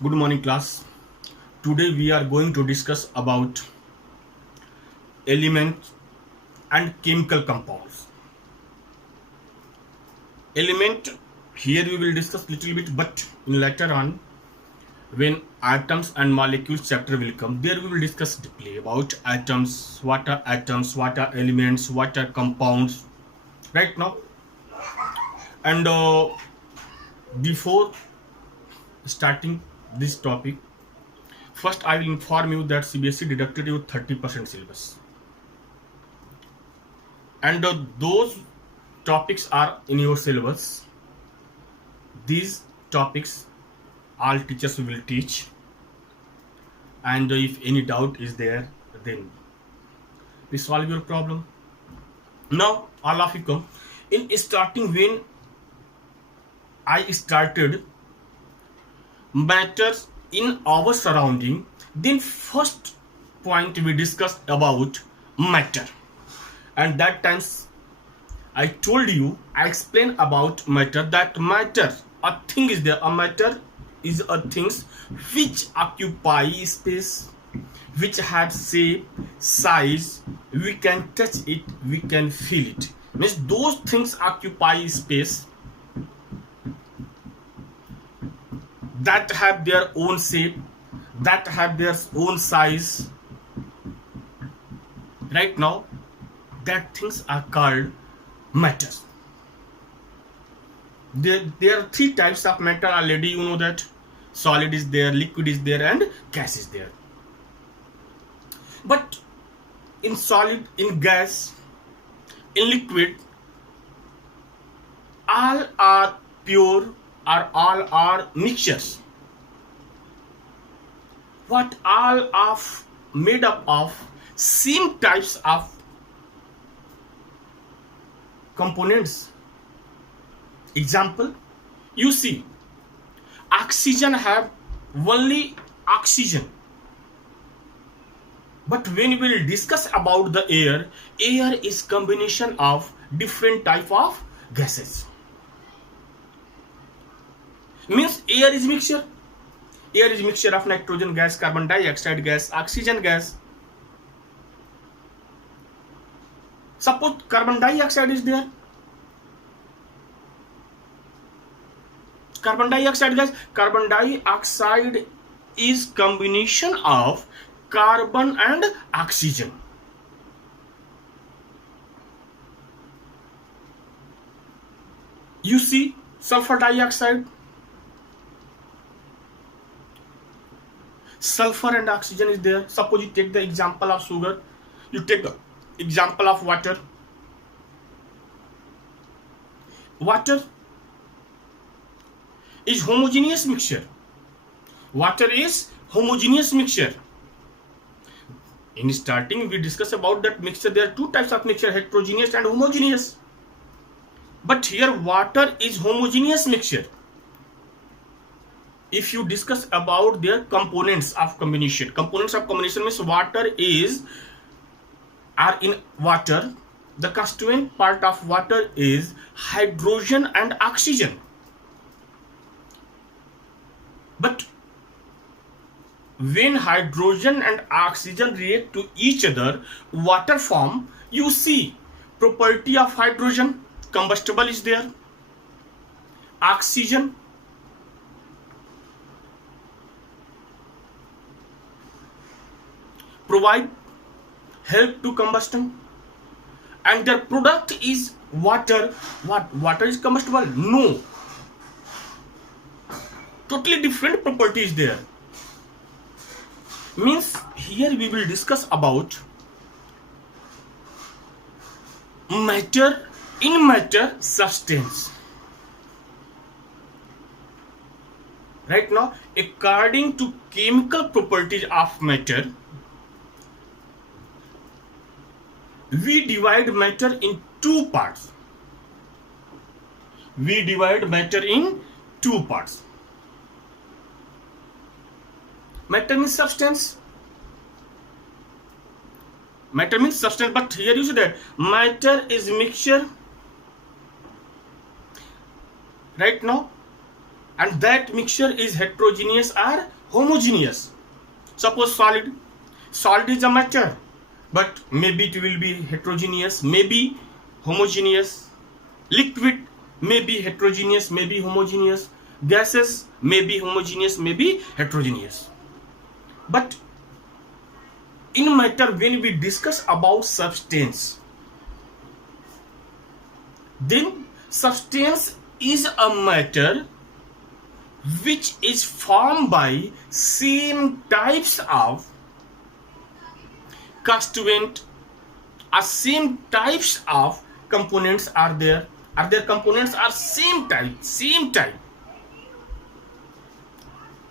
Good morning, class. Today we are going to discuss about elements and chemical compounds. Element here we will discuss little bit, but in later on when atoms and molecules chapter will come, there we will discuss deeply about atoms, what are elements, what are compounds. Right now, and before starting this topic, first I will inform you that CBSE deducted you 30% syllabus. And those topics are in your syllabus. These topics all teachers will teach, and if any doubt is there, then we solve your problem. Now all of you come. In starting, when I started matters in our surrounding, then first point we discussed about matter, and that times I told you, I explained about matter, that matter, a thing is there. A matter is a things which occupy space, which have shape, size, we can touch it, we can feel it. Means those things occupy space, that have their own shape, that have their own size. Right now, that things are called matters. There are three types of matter already, you know that. Solid is there, liquid is there, and gas is there. But in solid, in gas, in liquid, all are pure or all are mixtures. What all of made up of same types of components. Example, you see, oxygen have only oxygen. But when we will discuss about the air is combination of different type of gases. Means air is mixture. Air is mixture of nitrogen gas, carbon dioxide gas, oxygen gas. Suppose carbon dioxide is there. Carbon dioxide gas. Carbon dioxide is combination of carbon and oxygen. You see sulfur dioxide. Sulfur and oxygen is there. Suppose you take the example of sugar, you take the example of water. Water is homogeneous mixture. Water is homogeneous mixture. In starting, we discuss about that mixture. There are two types of mixture, heterogeneous and homogeneous. But here water is homogeneous mixture. If you discuss about their components of combination, means water is, are in water, the constituent part of water is hydrogen and oxygen. But when hydrogen and oxygen react to each other, water form, you see property of hydrogen, combustible is there. Oxygen, provide help to combustion, and their product is water. What? Water is combustible? No. Totally different properties there. Means here we will discuss about matter, in matter, substance. Right now, according to chemical properties of matter, we divide matter in two parts. We divide matter in two parts. Matter means substance. Matter means substance, but here you see that matter is mixture. Right now, and that mixture is heterogeneous or homogeneous. Suppose solid is a matter, but maybe it will be heterogeneous, maybe homogeneous. Liquid may be heterogeneous, may be homogeneous. Gases may be homogeneous, may be heterogeneous. But in matter, when we discuss about substance, then substance is a matter which is formed by same types of constituent, or same types of components are there. Are there components are same type,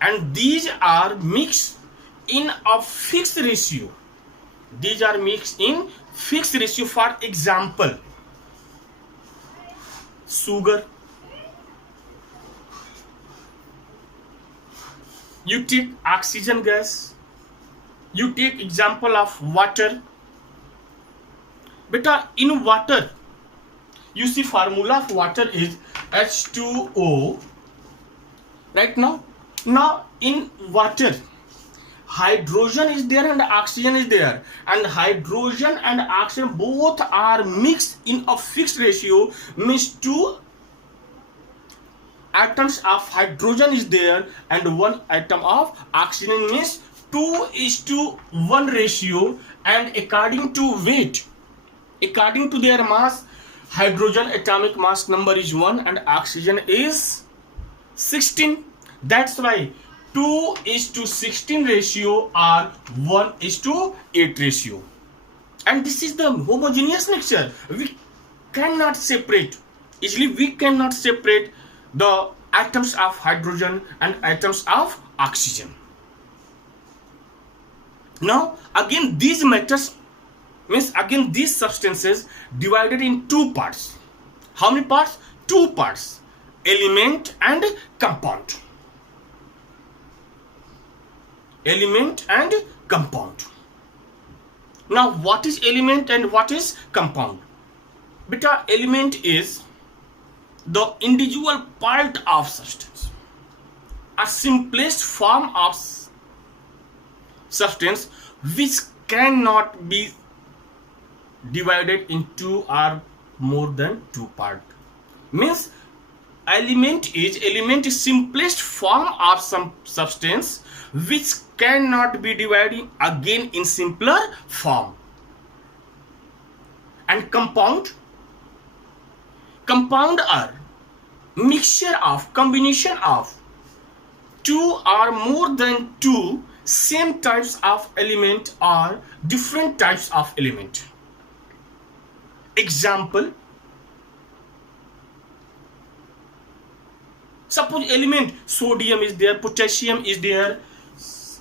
and these are mixed in a fixed ratio. These are mixed in fixed ratio. For example, sugar. You take oxygen gas. You take example of water. Beta, in water, you see formula of water is H2O. Right now in water, hydrogen is there and oxygen is there, and hydrogen and oxygen both are mixed in a fixed ratio, means 2 atoms of hydrogen is there and 1 atom of oxygen, means 2:1 ratio. And according to weight, according to their mass, hydrogen atomic mass number is 1 and oxygen is 16. That's why 2:16 ratio or 1:8 ratio. And this is the homogeneous mixture. We cannot separate easily. We cannot separate the atoms of hydrogen and atoms of oxygen. Now again, these matters means again these substances divided in 2 parts. How many parts? 2 parts: element and compound. Element and compound. Now what is element and what is compound? Beta, element is the individual part of substance, a simplest form of substance which cannot be divided into or more than 2 parts. Means element is simplest form of some substance which cannot be divided again in simpler form. And compound are mixture of, combination of 2 or more than 2 same types of element or different types of element. Example, suppose element sodium is there, potassium is there.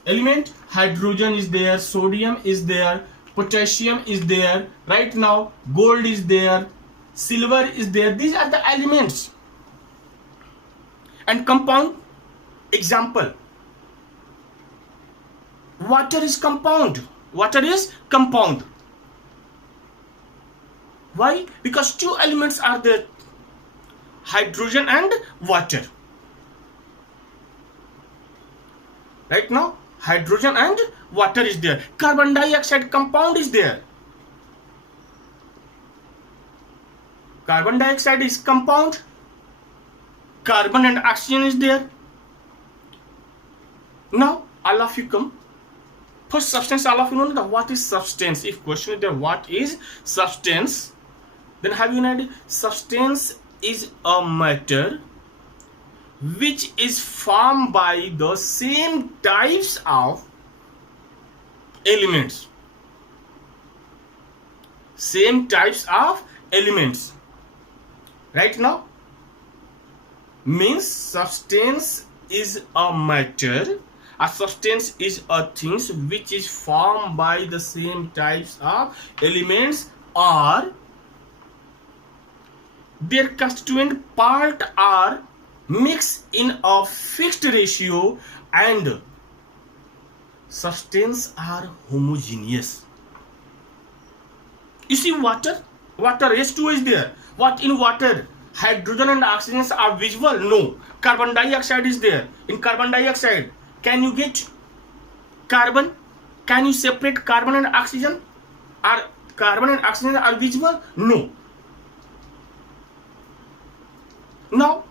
Element hydrogen is there, sodium is there, potassium is there. Right now gold is there, silver is there. These are the elements. And compound, example, water is compound. Water is compound. Why? Because 2 elements are there, hydrogen and water. Right now hydrogen and water is there. Carbon dioxide compound is there. Carbon dioxide is compound. Carbon and oxygen is there. Now all of you come. First, substance. All of you know that what is substance. If question is there, what is substance, then have you an idea? Substance is a matter which is formed by the same types of elements. Same types of elements. Right now, means substance is a matter. A substance is a thing which is formed by the same types of elements, or their constituent part are mixed in a fixed ratio, and substance are homogeneous. You see water H2O is there. What in water? hydrogen and oxygen are visible? No. Carbon dioxide is there. In carbon dioxide, can you get carbon? Can you separate carbon and oxygen? Are carbon and oxygen are visible? No. Now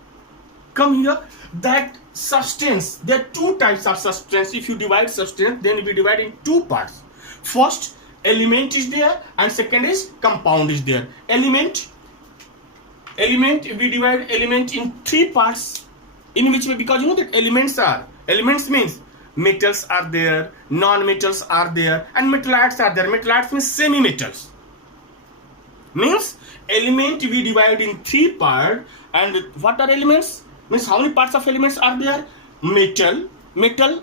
come here, that substance, there are two types of substance. If you divide substance, then we divide in two parts. First, element is there, and second is compound is there. Element, we divide element in three parts. In which way? Because you know that elements means metals are there, non-metals are there, and metallites are there. Metallites means semi-metals. Means element we divide in three parts. And what are elements? Means how many parts of elements are there? Metal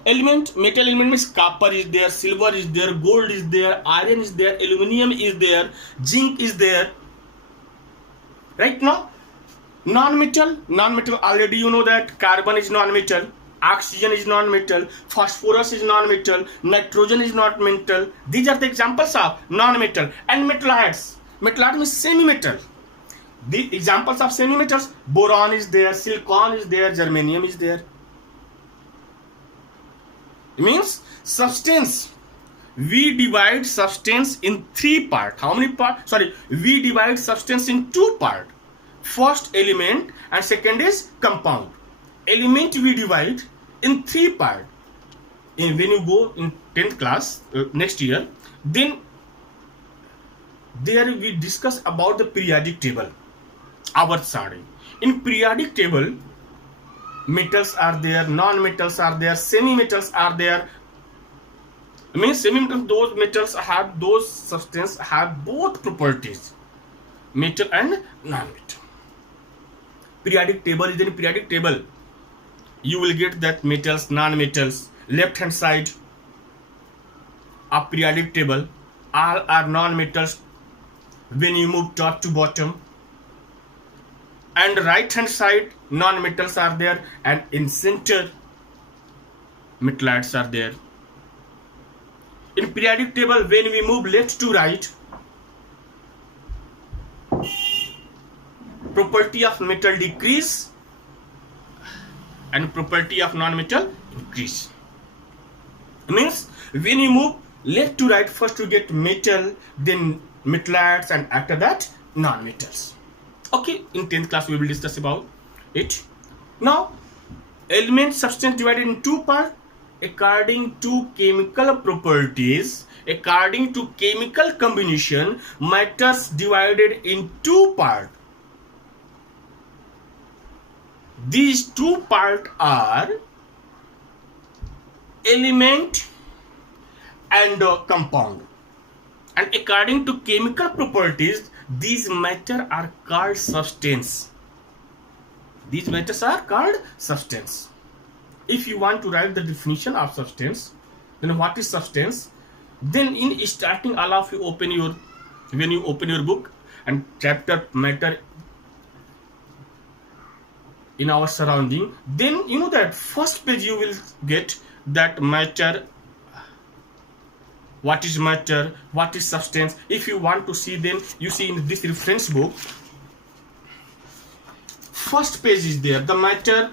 element means copper is there, silver is there, gold is there, iron is there, aluminum is there, zinc is there. Right now, non-metal already you know that carbon is non-metal, oxygen is non-metal, phosphorus is non-metal, nitrogen is non-metal. These are the examples of non-metal. And metallites means semi-metal. The examples of semi-metals: boron is there, silicon is there, germanium is there. It means substance. We divide substance in three parts. How many parts? We divide substance in two parts. First, element, and second is compound. Element we divide in three parts. When you go in 10th class next year, then there we discuss about the periodic table. In periodic table, metals are there, non-metals are there, semi-metals are there. I mean, semi-metals, those metals have, those substances have both properties, metal and non-metal. Periodic table is in periodic table. You will get that metals, non-metals. Left hand side of periodic table, all are non-metals when you move top to bottom. And right hand side, non-metals are there, and in center, metallites are there. In periodic table, when we move left to right, property of metal decrease and property of non-metal increase. Means when you move left to right, first you get metal, then metallites, and after that non-metals. Okay, in 10th class we will discuss about it. Now, element substance divided in two parts according to chemical properties, according to chemical combination. Matters divided in two parts. These two parts are element and compound. And according to chemical properties, these matter are called substance. These matters are called substance. If you want to write the definition of substance, then what is substance? Then in starting, all of you open your, when you open your book and chapter matter in our surrounding, then you know that first page you will get that matter. What is matter? What is substance? If you want to see, then you see in this reference book, first page is there. The matter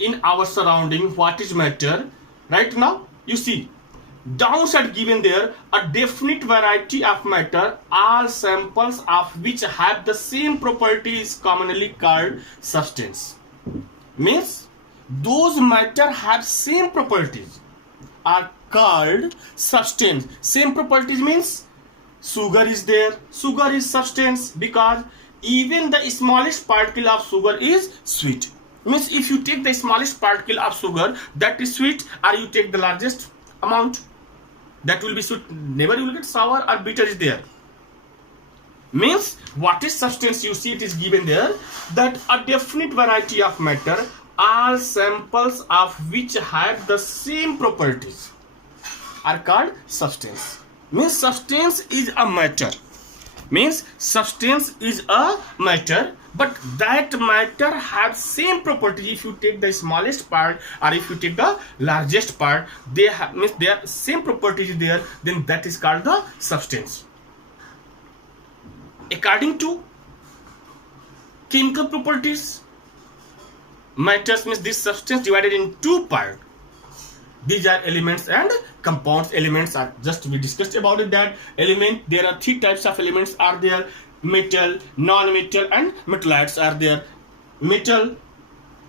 in our surrounding. What is matter? Right now, you see, downside given there, a definite variety of matter, all samples of which have the same property is commonly called substance. Means those matter have same properties are called substance. Same properties means sugar is there. Sugar is substance because even the smallest particle of sugar is sweet. Means if you take the smallest particle of sugar, that is sweet, or you take the largest amount, that will be sweet. Never you will get sour or bitter is there. Means what is substance? You see it is given there that a definite variety of matter, all samples of which have the same properties are called substance. Means substance is a matter. Means substance is a matter, but that matter has same property. If you take the smallest part or if you take the largest part, they have, means their same properties there, then that is called the substance. According to chemical properties. Matters means this substance divided in two parts. These are elements and compounds. Elements are just we discussed about it, that element, there are three types of elements are there: metal, non-metal, and metallites are there. Metal,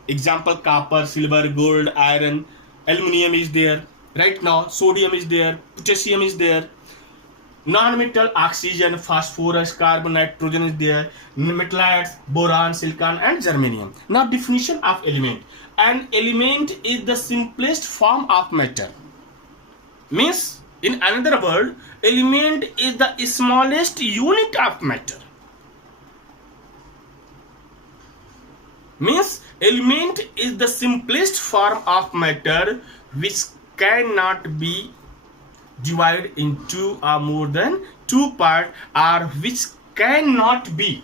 example copper, silver, gold, iron, aluminum is there. Right now sodium is there, potassium is there. Non-metal, oxygen, phosphorus, carbon, nitrogen is there. Metallites, boron, silicon, and germanium. Now definition of element. An element is the simplest form of matter. Means, in another word, element is the smallest unit of matter. Means, element is the simplest form of matter which cannot be divided into more than two parts, or which cannot be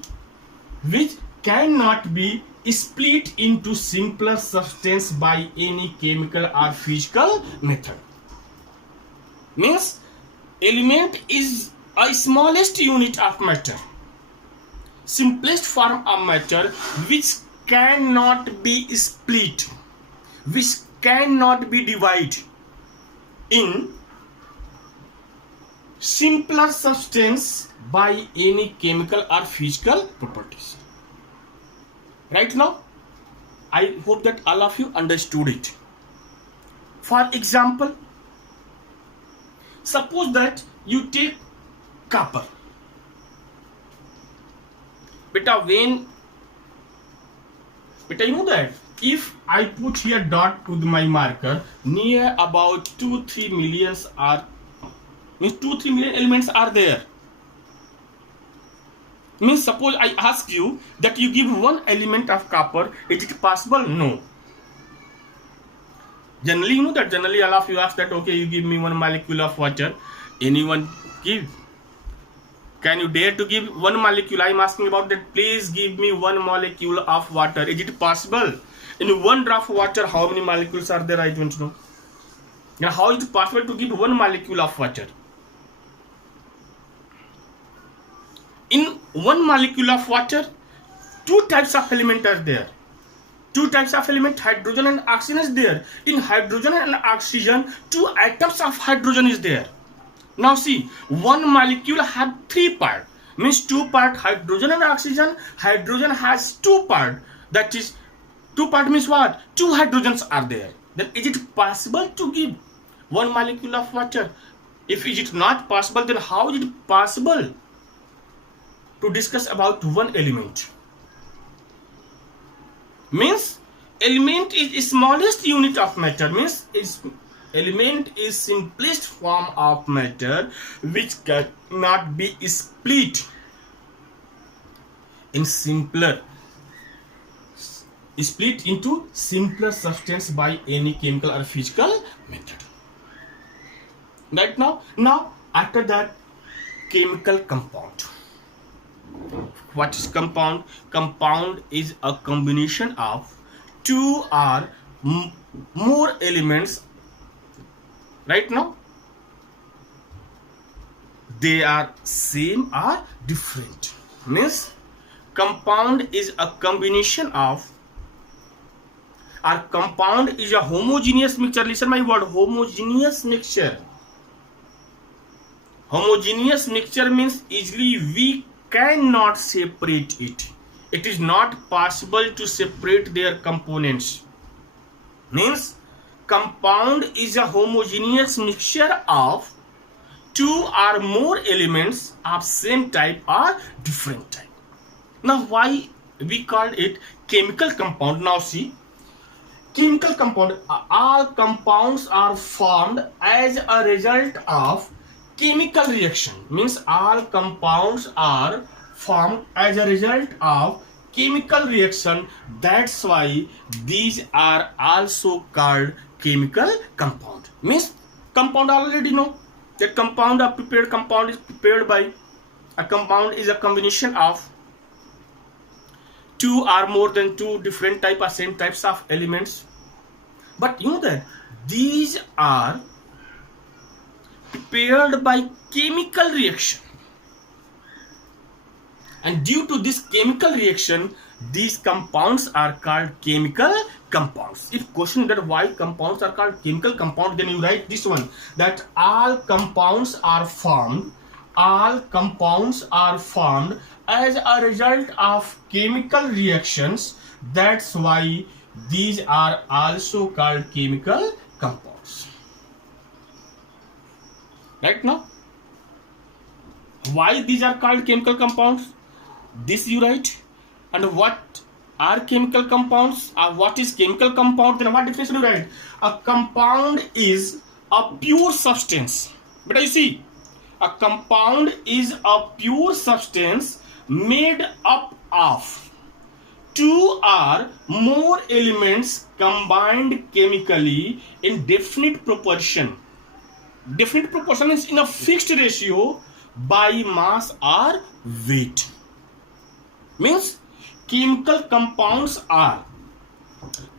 split into simpler substance by any chemical or physical method. Means element is a smallest unit of matter, simplest form of matter which cannot be split, which cannot be divided in simpler substance by any chemical or physical properties. Right now, I hope that all of you understood it. For example, suppose that you take copper. Beta, you know that if I put here dot with my marker, near about 2-3 millions are, means 2-3 million elements are there. Means suppose I ask you that you give one element of copper, is it possible? No. Generally, you know that generally all of you ask that, okay, you give me one molecule of water. Anyone give? Can you dare to give one molecule? I am asking about that. Please give me one molecule of water. Is it possible? In one drop of water, how many molecules are there? I don't know. Now, how is it possible to give one molecule of water? In one molecule of water, two types of element are there. Two types of element, hydrogen and oxygen is there. In hydrogen and oxygen, two atoms of hydrogen is there. Now see, one molecule have 3 parts. Means 2 part hydrogen and oxygen. Hydrogen has 2 parts. That is, 2 part means what? 2 hydrogens are there. Then is it possible to give one molecule of water? If it is not possible, then how is it possible to discuss about one element? Means element is smallest unit of matter. Means element is simplest form of matter which cannot be split in split into simpler substance by any chemical or physical method. Right now after that, chemical compound. What is compound? Compound is a combination of 2 or more elements. Right now, they are same or different. Means compound is a combination of, or compound is a homogeneous mixture. Listen my word, homogeneous mixture. Homogeneous mixture means easily we cannot separate it. It is not possible to separate their components. Means compound is a homogeneous mixture of 2 or more elements of same type or different type. Now why we call it chemical compound? Now see, chemical compound, all compounds are formed as a result of chemical reaction. Means all compounds are formed as a result of chemical reaction. That's why these are also called chemical compound. Means compound already know that compound of prepared compound is prepared by, a compound is a combination of 2 or more than 2 different type or same types of elements. But you know that these are prepared by chemical reaction. And due to this chemical reaction, these compounds are called chemical compounds. If question that why compounds are called chemical compound, then you write this one, that all compounds are formed as a result of chemical reactions. That's why these are also called chemical compounds. Right now, why these are called chemical compounds? This you write. And what are chemical compounds? What is chemical compound? Then what definition you write? A compound is a pure substance. But you see, a compound is a pure substance made up of two or more elements combined chemically in definite proportion. Definite proportion is in a fixed ratio by mass or weight. Means chemical compounds are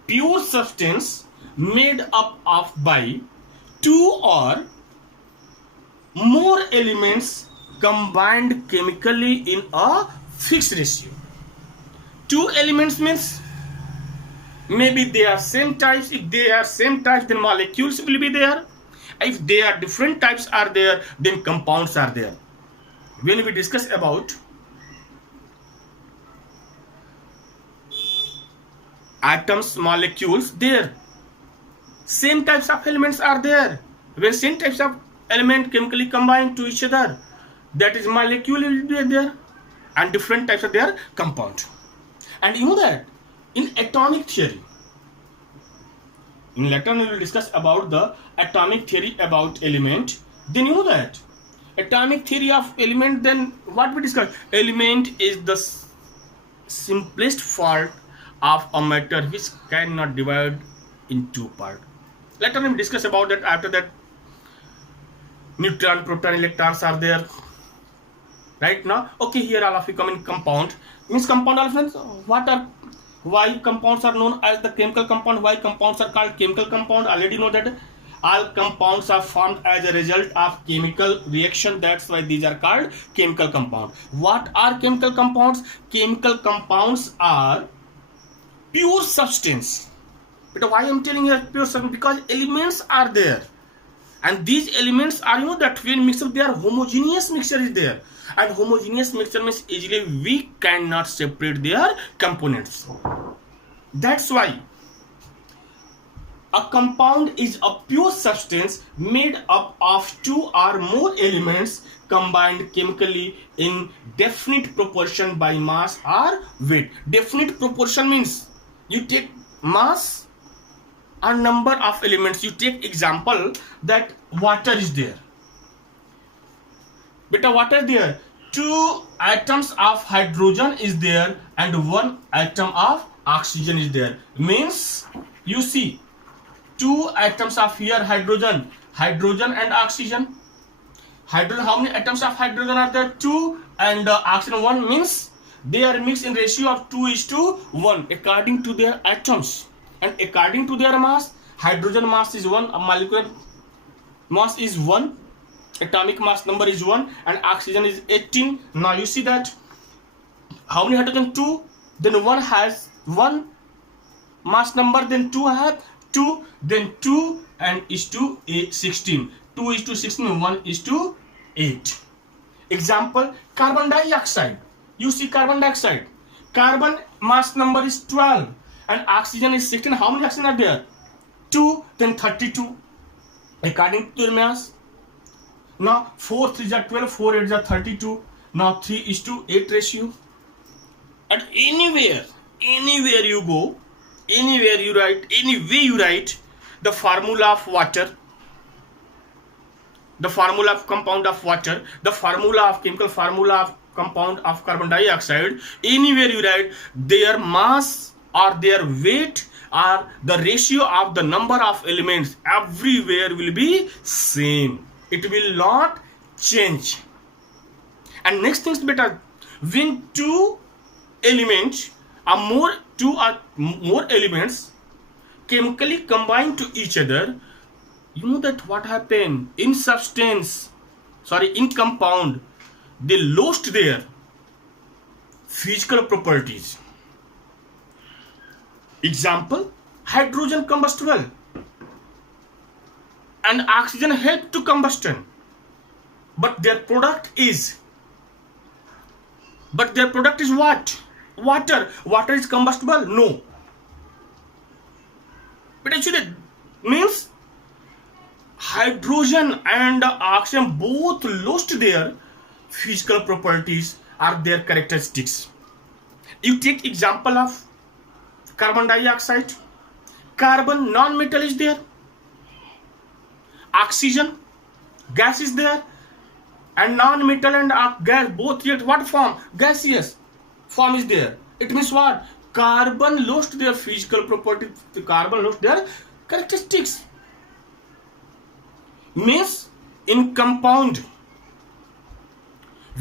pure substance made up of by two or more elements combined chemically in a fixed ratio. Two elements means maybe they are same types. If they are same types, then molecules will be there. If they are different types are there, then compounds are there. When we discuss about atoms, molecules, there same types of elements are there. When same types of element chemically combine to each other, that is molecule will be there, and different types of their compound. And you know that in atomic theory, in later we will discuss about the atomic theory about element. Then you know that atomic theory of element, then what we discuss, element is the simplest part of a matter which cannot divide in two parts. Later we discuss about that. After that, neutron, proton, electrons are there. Right now, okay, here all of you come in compound. Means compound also, why compounds are known as the chemical compound, why compounds are called chemical compound. Already know that all compounds are formed as a result of chemical reaction. That's why these are called chemical compound. What are chemical compounds? Chemical compounds are pure substance. But why I'm telling you pure substance? Because elements are there, and these elements are, you know, that when mixed up, they are homogeneous mixture is there, and homogeneous mixture means easily we cannot separate their components. That's why a compound is a pure substance made up of two or more elements combined chemically in definite proportion by mass or weight. Definite proportion means you take mass or number of elements. You take example that water is there. Beta, water there, two atoms of hydrogen is there and one atom of oxygen is there. Means you see two atoms of here hydrogen and oxygen. Hydrogen, how many atoms of hydrogen are there? Two, and oxygen one. Means they are mixed in ratio of 2:1 according to their atoms and according to their mass. Hydrogen mass is 1, molecular mass is 1, atomic mass number is 1, and oxygen is 18. Now you see that how many hydrogen? 2. Then one has 1 mass number, then 2 have 2, then 2 and is to 16. 2 is to 16, 1 is to 8. Example, carbon dioxide. You see carbon dioxide. Carbon mass number is 12 and oxygen is 16. How many oxygen are there? 2, then 32 according to your mass. Now 4 3s are 12, 4 8s are 32. Now 3:8 ratio. And anywhere you go, anywhere you write, any way you write the formula of water, the formula of compound of water, the formula of chemical formula of compound of carbon dioxide, anywhere you write their mass or their weight or the ratio of the number of elements, everywhere will be same. It will not change. And next things better, when two elements or more elements chemically combine to each other, you know that what happened in substance, in compound, they lost their physical properties. Example, hydrogen combustible and oxygen help to combustion, but their product is what? Water. Water is combustible? No. But actually means hydrogen and oxygen both lost their physical properties or their characteristics. You take example of carbon dioxide. Carbon non-metal is there. Oxygen gas is there. And non-metal and gas both yet what form? Gaseous form is there. It means what? Carbon lost their physical properties. The carbon lost their characteristics. Means in compound,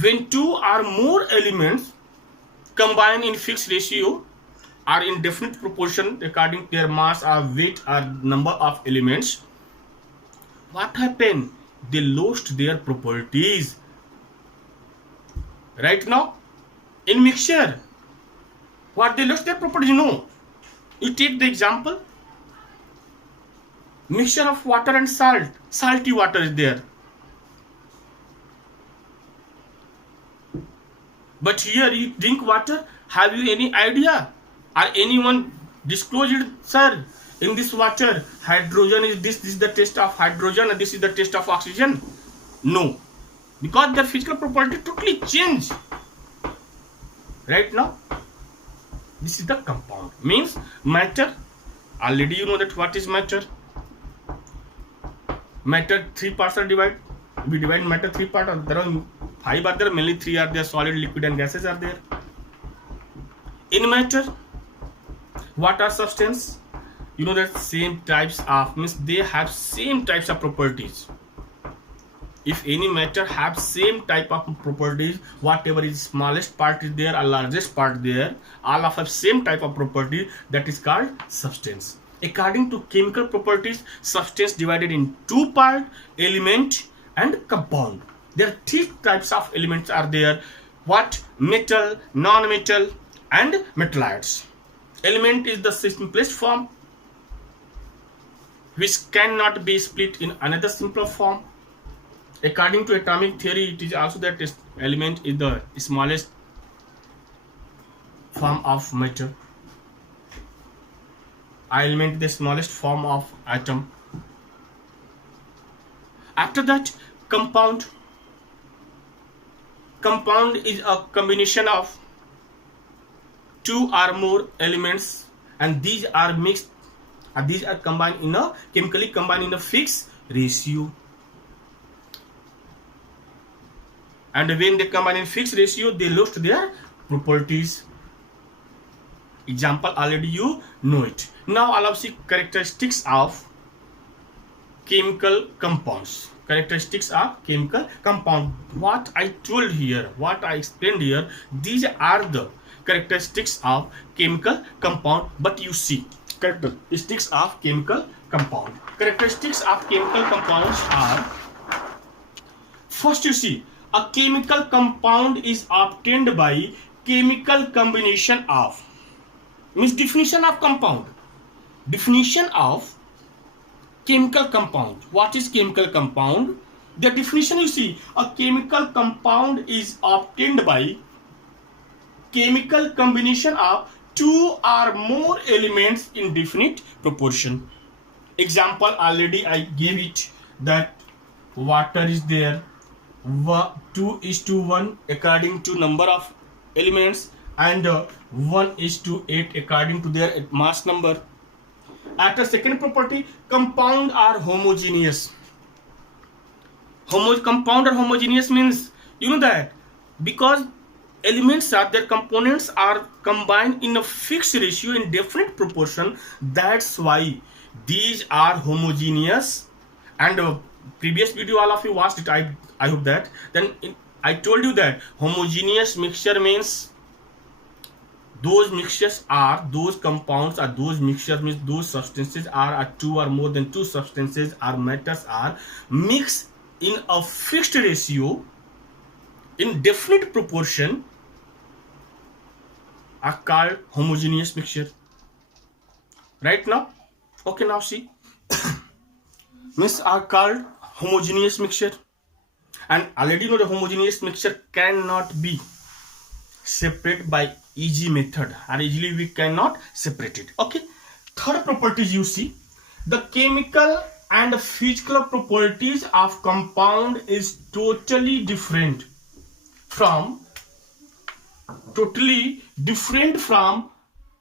when two or more elements combine in fixed ratio or in definite proportion according to their mass or weight or number of elements, what happened? They lost their properties. Right now, in mixture, what they lost their properties? No. You take the example, mixture of water and salt. Salty water is there. But here you drink water. Have you any idea? Or anyone disclosed it, sir? In this water, hydrogen is this is the taste of hydrogen and this is the taste of oxygen. No, because their physical property totally change. Right now, this is the compound. Means matter. Already you know that what is matter. Matter 3 parts are divided. We divide matter 3 parts. There are 5 are there. Mainly 3 are there. Solid, liquid, and gases are there. In matter, what are substance? You know that same types of means they have same types of properties. If any matter have same type of properties, whatever is smallest part is there or largest part there, all of have same type of property, that is called substance. According to chemical properties, substance divided in 2 parts, element and compound. There are 3 types of elements are there. What? Metal, non-metal and metalloids. Element is the simplest form which cannot be split in another simpler form. According to atomic theory, it is also that this element is the smallest form of matter. Element is the smallest form of atom. After that, compound. Compound is a combination of 2 or more elements, and these are mixed. These are combined in a chemically combined in a fixed ratio. And when they combine in fixed ratio, they lost their properties. Example, already you know it. Now I'll see characteristics of chemical compounds. Characteristics of chemical compound. What I told here, what I explained here, these are the characteristics of chemical compound. But you see, characteristics of chemical compound. Characteristics of chemical compounds are, first you see, a chemical compound is obtained by chemical combination of, means definition of compound. Definition of chemical compound. What is chemical compound? The definition you see, a chemical compound is obtained by chemical combination of 2 or more elements in definite proportion. Example, already I gave it, that water is there, 2:1 according to number of elements, and 1:8 according to their mass number. After second property, compound are homogeneous. Compound or homogeneous means, you know that because elements are, their components are combined in a fixed ratio in definite proportion, that's why these are homogeneous. And previous video all of you watched it, I hope that. Then I told you that homogeneous mixture means those mixtures are, those compounds are, those mixtures means those substances are 2 or more than 2 substances or matters are mixed in a fixed ratio in definite proportion are called homogeneous mixture. Right now? Okay, now see. Means are called homogeneous mixture. And already know the homogeneous mixture cannot be separated by easy method, and easily we cannot separate it. Okay. Third properties you see, the chemical and physical properties of compound is totally different from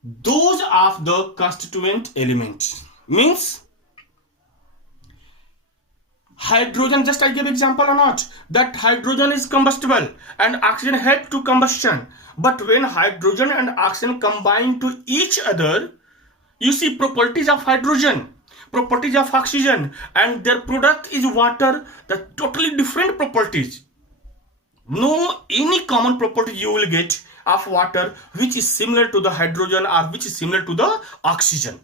those of the constituent elements. Means hydrogen, just I give example or not, that hydrogen is combustible and oxygen help to combustion. But when hydrogen and oxygen combine to each other, you see properties of hydrogen, properties of oxygen, and their product is water, the totally different properties. No any common property you will get of water which is similar to the hydrogen or which is similar to the oxygen.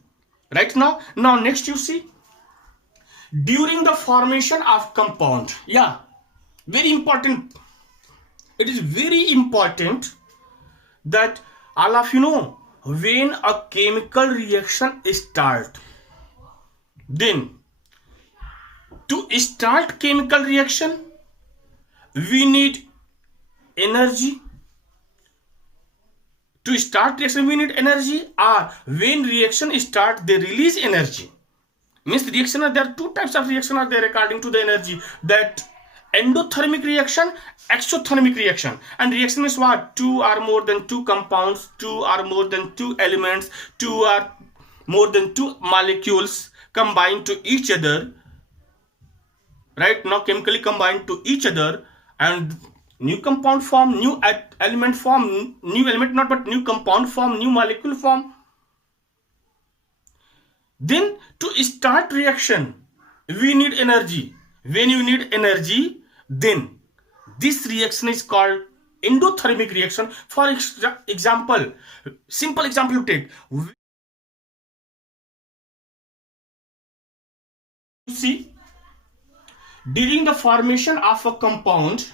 Right now next you see, during the formation of compound, yeah, very important, it is very important that all of you know, when a chemical reaction start, then to start chemical reaction we need energy. To start reaction we need energy, or when reaction start they release energy. Means reaction are there, two types of reaction are there according to the energy, that endothermic reaction, exothermic reaction. And reaction is what? Two or more than two compounds, two or more than two elements, two or more than two molecules combined to each other, right now chemically combined to each other, and new compound form, new element form, new element not but new compound form, new molecule form. Then to start reaction we need energy. When you need energy, then this reaction is called endothermic reaction. For example, simple example you take, you see, during the formation of a compound,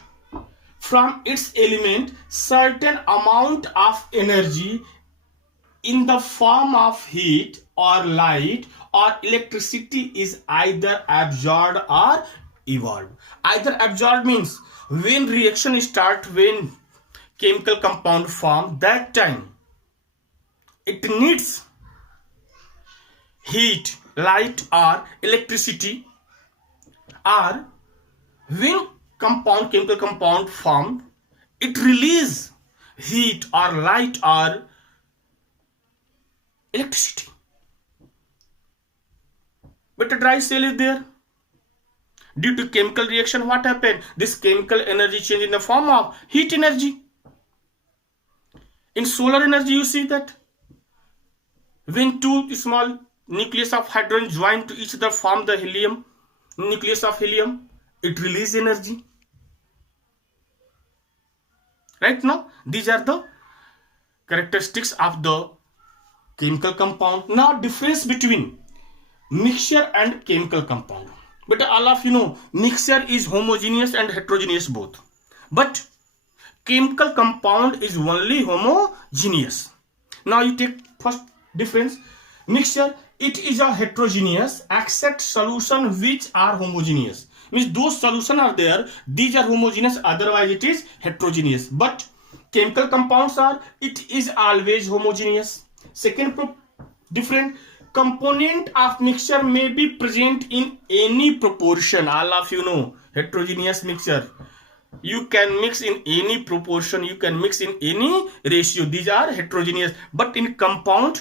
from its element certain amount of energy in the form of heat or light or electricity is either absorbed or evolved. Either absorbed means when reaction start, when chemical compound form, that time it needs heat, light or electricity, or when chemical compound form, it release heat or light or electricity. But a dry cell is there. Due to chemical reaction, what happened? This chemical energy change in the form of heat energy. In solar energy, you see that when two small nucleus of hydrogen join to each other form the helium, nucleus of helium, it release energy. Right now, these are the characteristics of the chemical compound. Now, difference between mixture and chemical compound. But all of you know, mixture is homogeneous and heterogeneous both. But chemical compound is only homogeneous. Now you take first difference. Mixture, it is a heterogeneous except solution which are homogeneous. Means those solutions are there, these are homogeneous, otherwise it is heterogeneous. But chemical compounds are, it is always homogeneous. Second different, component of mixture may be present in any proportion. All of you know, heterogeneous mixture, you can mix in any proportion, you can mix in any ratio, these are heterogeneous. But in compound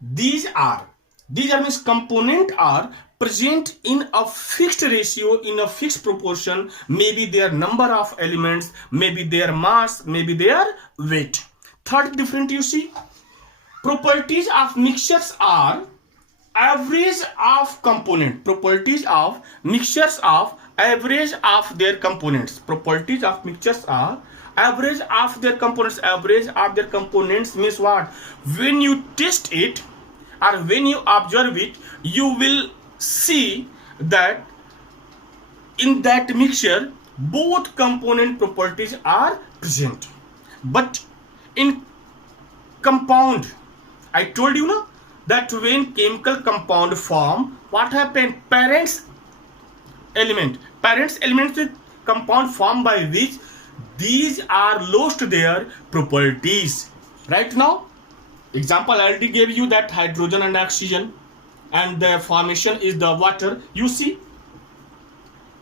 these means component are present in a fixed ratio, in a fixed proportion, maybe their number of elements, maybe their mass, maybe their weight. Third different, you see, properties of mixtures are average of component. Properties of mixtures of average of their components. Properties of mixtures are average of their components. Average of their components means what? When you test it or when you observe it, you will see that in that mixture both component properties are present. But in compound, I told you now that when chemical compound form, what happened? Parents element is compound formed by which these are lost their properties. Right now, example I already gave you, that hydrogen and oxygen, and the formation is the water. You see,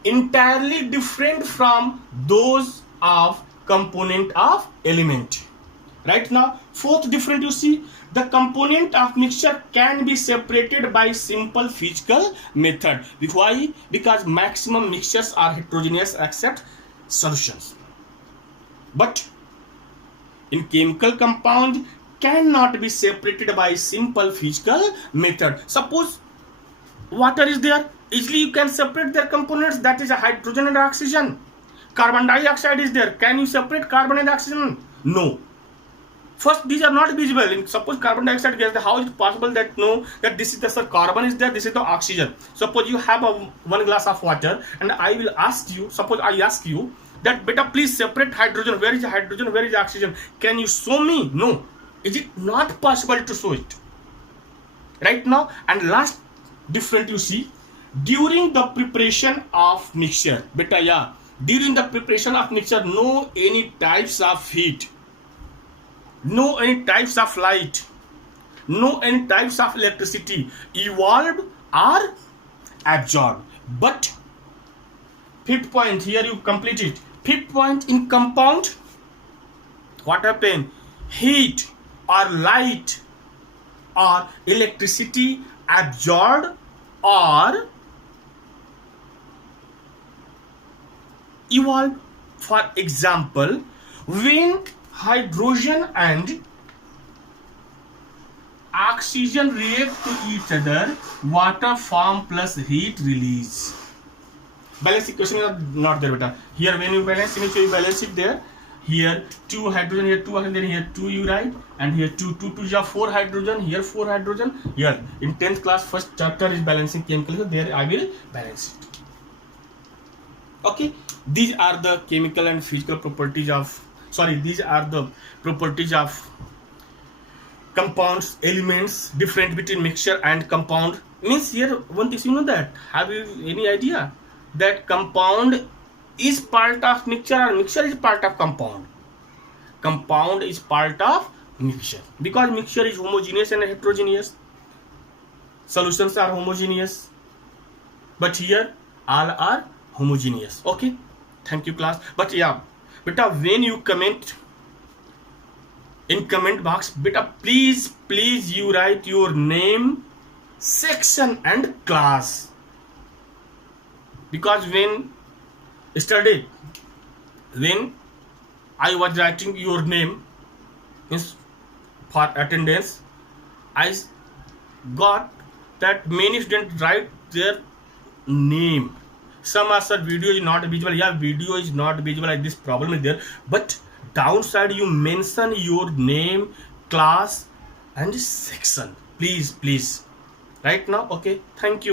entirely different from those of component of element. Right now, fourth different, you see, the component of mixture can be separated by simple physical method. Why? Because maximum mixtures are heterogeneous except solutions. But in chemical compound cannot be separated by simple physical method. Suppose water is there, easily you can separate their components, that is a hydrogen and oxygen. Carbon dioxide is there, can you separate carbon and oxygen? No. First, these are not visible. Suppose carbon dioxide gas, how is it possible that no, that this is the carbon is there, this is the oxygen. Suppose you have one glass of water and I will ask you, suppose I ask you that beta please separate hydrogen, where is the hydrogen, where is the oxygen, can you show me? No, is it not possible to show it right now? And last different, you see, during the preparation of mixture, beta yeah, during the preparation of mixture, no any types of heat, no any types of light, no any types of electricity evolved or absorbed. But fifth point, here you complete it. Fifth point, in compound, what happened? Heat or light or electricity absorbed or evolved. For example, when hydrogen and oxygen react to each other, water form plus heat release. Balance equation is not there, beta. Here when you balance, you balance it there. Here 2 hydrogen, here 2 oxygen, here 2 you write, and here 2 is 4 hydrogen, here 4 hydrogen. Here in 10th class first chapter is balancing chemical, so there I will balance it. Okay, these are the chemical and physical properties of, these are the properties of compounds, elements, different between mixture and compound. Means here one thing, you know that, have you any idea that compound is part of mixture or mixture is part of compound? Compound is part of mixture because mixture is homogeneous and heterogeneous. Solutions are homogeneous, but here all are homogeneous. Okay, thank you class. But yeah, beta, when you comment in comment box, beta please you write your name, section and class, because when yesterday when I was writing your name means for attendance, I got that many students write their name. Some are said video is not visible. Yeah, video is not visible, like this problem is there, but downside you mention your name, class and section. Please right now. Okay, thank you.